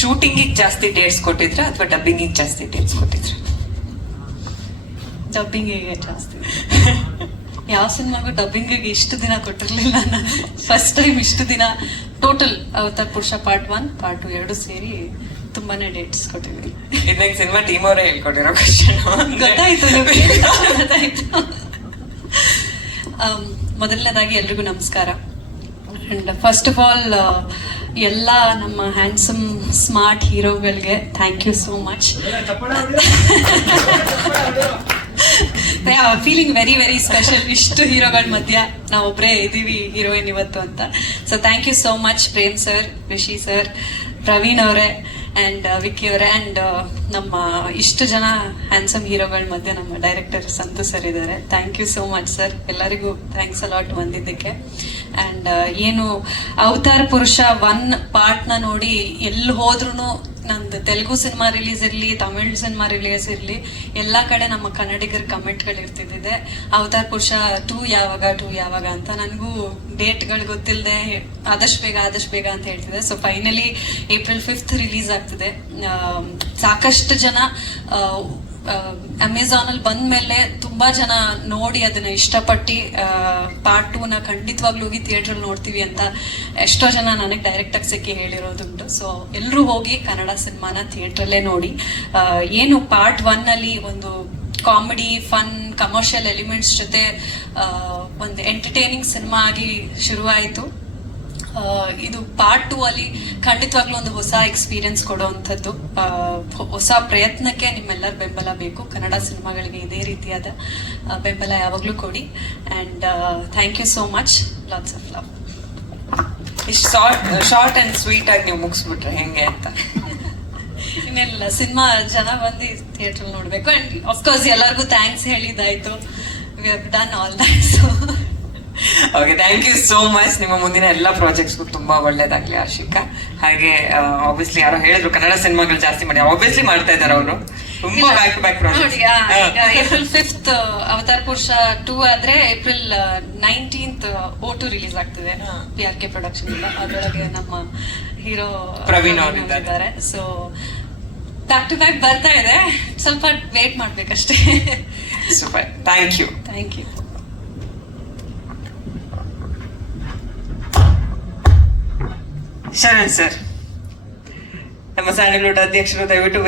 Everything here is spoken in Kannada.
ಶೂಟಿಂಗಿಗೆ ಜಾಸ್ತಿ ಡೇಟ್ಸ್ ಕೊಟ್ಟಿದ್ರ ಅಥವಾ ಡಬ್ಬಿಂಗಿಗೆ ಜಾಸ್ತಿ ಡೇಟ್ಸ್ ಕೊಟ್ಟಿದ್ರ? ಡಬ್ಬಿಂಗಿಗೆ ಜಾಸ್ತಿ. ಯಾವ ಸಿನಿಮಾಗೂ ಡಬ್ಬಿಂಗಿಗೆ ಇಷ್ಟು ದಿನ ಕೊಟ್ಟಿರಲಿಲ್ಲ ನಾನು. ಫಸ್ಟ್ ಟೈಮ್ ಇಷ್ಟು ದಿನ. Total Avatar Purusha part one part two ಎರಡು ಸೇರಿ ತುಂಬಾನೇ ಡೇಟ್ಸ್ ಕೊಟ್ಟಿದ್ದೀನಿ. ಇದಕ್ಕೆ ಸಿನಿಮಾ ಟೀಮ್ ಅವರೇ ಹೇಳ್ಕೊಟ್ಟಿರೋ ಕ್ವಶನ್ ಗೊತ್ತಾಯ್ತು? ಗೊತ್ತಾಯ್ತು. ಮೊದಲನೇದಾಗಿ ಎಲ್ರಿಗೂ ನಮಸ್ಕಾರ. ಅಂಡ್ ಫಸ್ಟ್ ಆಫ್ ಆಲ್ ಎಲ್ಲ ನಮ್ಮ handsome smart ಹೀರೋಗಳಿಗೆ thank you so much feeling very very special ಇಷ್ಟು ಹೀರೋಗಳ ಮಧ್ಯ ನಾವೊಬ್ಬರೇ ಇದ್ದೀವಿ ಹೀರೋಯಿನ್ ಇವತ್ತು ಅಂತ. So thank you so much Prem sir Rishi sir Praveen ಅವರೇ ಆ್ಯಂಡ್ ವಿಕ್ಕಿ ಅವರೇ ಆ್ಯಂಡ್ ನಮ್ಮ ಇಷ್ಟು ಜನ ಹ್ಯಾಂಡ್ಸಮ್ ಹೀರೋಗಳ ಮಧ್ಯೆ ನಮ್ಮ ಡೈರೆಕ್ಟರ್ ಸಂತು ಸರ್ ಇದ್ದಾರೆ. Thank you so much sir ಎಲ್ಲರಿಗೂ ಥ್ಯಾಂಕ್ಸ್ ಅಲಾಟ್ ಬಂದಿದ್ದಕ್ಕೆ. ಆ್ಯಂಡ್ ಏನು ಅವತಾರ್ ಪುರುಷ ಒನ್ ಪಾರ್ಟ್ನ ನೋಡಿ ಎಲ್ಲಿ ಹೋದ್ರೂ ನಂದು ತೆಲುಗು ಸಿನಿಮಾ ರಿಲೀಸ್ ಇರಲಿ, ತಮಿಳ್ ಸಿನಿಮಾ ರಿಲೀಸ್ ಇರಲಿ, ಎಲ್ಲ ಕಡೆ ನಮ್ಮ ಕನ್ನಡಿಗರ ಕಮೆಂಟ್ಗಳು ಇರ್ತಿದ್ದಿದೆ. ಅವತಾರ್ ಪುರುಷ ಟೂ ಯಾವಾಗ ಟೂ ಯಾವಾಗ ಅಂತ ನನಗೂ ಡೇಟ್ಗಳು ಗೊತ್ತಿಲ್ಲದೆ ಆದಷ್ಟು ಬೇಗ ಆದಷ್ಟು ಬೇಗ ಅಂತ ಹೇಳ್ತಿದೆ so finally April fifth release ಆಗ್ತಿದೆ. ಸಾಕಷ್ಟು ಜನ ಅಮೆಝಾನ್ ಅಲ್ಲಿ ಬಂದ ಮೇಲೆ ತುಂಬಾ ಜನ ನೋಡಿ ಅದನ್ನ ಇಷ್ಟಪಟ್ಟು ಪಾರ್ಟ್ ಟೂ ನ ಖಂಡಿತವಾಗ್ಲೂ ಹೋಗಿ ಥಿಯೇಟರ್ ನೋಡ್ತೀವಿ ಅಂತ ಎಷ್ಟೋ ಜನ ನನಗೆ ಡೈರೆಕ್ಟ್ ಆಗಿ ಸಿಕ್ಕಿ ಹೇಳಿರೋದುಂಟು. ಸೊ ಎಲ್ಲರೂ ಹೋಗಿ ಕನ್ನಡ ಸಿನಿಮಾನ ಥಿಯೇಟ್ರಲ್ಲೇ ನೋಡಿ. ಏನು ಪಾರ್ಟ್ ಒನ್ ಅಲ್ಲಿ ಒಂದು ಕಾಮಿಡಿ ಫನ್ ಕಮರ್ಷಿಯಲ್ ಎಲಿಮೆಂಟ್ಸ್ ಜೊತೆ ಒಂದು ಎಂಟರ್ಟೈನಿಂಗ್ ಸಿನಿಮಾ ಆಗಿ ಶುರುವಾಯಿತು. ಇದು ಪಾರ್ಟ್ ಟೂ ಅಲ್ಲಿ ಖಂಡಿತವಾಗ್ಲೂ ಒಂದು ಹೊಸ ಎಕ್ಸ್ಪೀರಿಯನ್ಸ್ ಕೊಡುವಂಥದ್ದು. ಹೊಸ ಪ್ರಯತ್ನಕ್ಕೆ ನಿಮ್ಮೆಲ್ಲರ ಬೆಂಬಲ ಬೇಕು. ಕನ್ನಡ ಸಿನಿಮಾಗಳಿಗೆ ಇದೇ ರೀತಿಯಾದ ಬೆಂಬಲ ಯಾವಾಗಲೂ ಕೊಡಿ. And thank you so much lots of love ಇಷ್ಟು ಶಾರ್ಟ್ ಶಾರ್ಟ್ ಅಂಡ್ ಸ್ವೀಟ್ ಆಗಿ ನೀವು ಮುಗಿಸ್ಬಿಟ್ರೆ ಹೆಂಗೆ ಅಂತ. ಇನ್ನೆಲ್ಲ ಸಿನಿಮಾ ಜನ ಬಂದು ಥಿಯೇಟ್ರಲ್ಲಿ ನೋಡಬೇಕು. ಆ್ಯಂಡ್ ಅಫ್ಕೋರ್ಸ್ ಎಲ್ಲರಿಗೂ thanks ಹೇಳಿದ್ದಾಯಿತು. We have done all that so okay thank you so much ನಿಮ್ಮ ಮುಂದಿನ ಎಲ್ಲ ಪ್ರಾಜೆಕ್ಟ್ಸ್ಗೂ ತುಂಬಾ ಒಳ್ಳೇದಾಗ್ಲಿ ಆಶಿಕಾ. ಹಾಗೆ ಆಬ್ವಿಯಸ್ಲಿ ಯಾರೋ ಹೇಳಿದ್ರು ಕನ್ನಡ ಸಿನಿಮಾಗಳು ಜಾಸ್ತಿ ಮಾಡಿ. ಆಬ್ವಿಯಸ್ಲಿ ಮಾಡ್ತಾ ಇದ್ದಾರೆ ಅವರು. ತುಂಬಾ back to back April fifth Avatar Purusha two ಆದ್ರೆ ಏಪ್ರಿಲ್ ನೈನ್ಟೀನ್ತ್ ಓ ಟು ರಿಲೀಸ್ ಆಗ್ತಿದೆ. ಪಿ ಆರ್ ಕೆ ಪ್ರೊಡಕ್ಷನ್ ಅದರೊಳಗೆ ನಮ್ಮ ಹೀರೋ ಪ್ರವೀಣ್ ಅವ್ರು ಇದ್ದಾರೆ. ಇದ್ದಾರೆ. ಸೊ ಬ್ಯಾಕ್ ಟು ಬ್ಯಾಕ್ ಬರ್ತಾ ಇದೆ. ಸ್ವಲ್ಪ wait ಮಾಡ್ಬೇಕಷ್ಟೇ. Super thank you thank you Sharan sir. നമ്മ എസ് അധ്യക്ഷനോട് അധ്യക്ഷത ദയവിട്ട്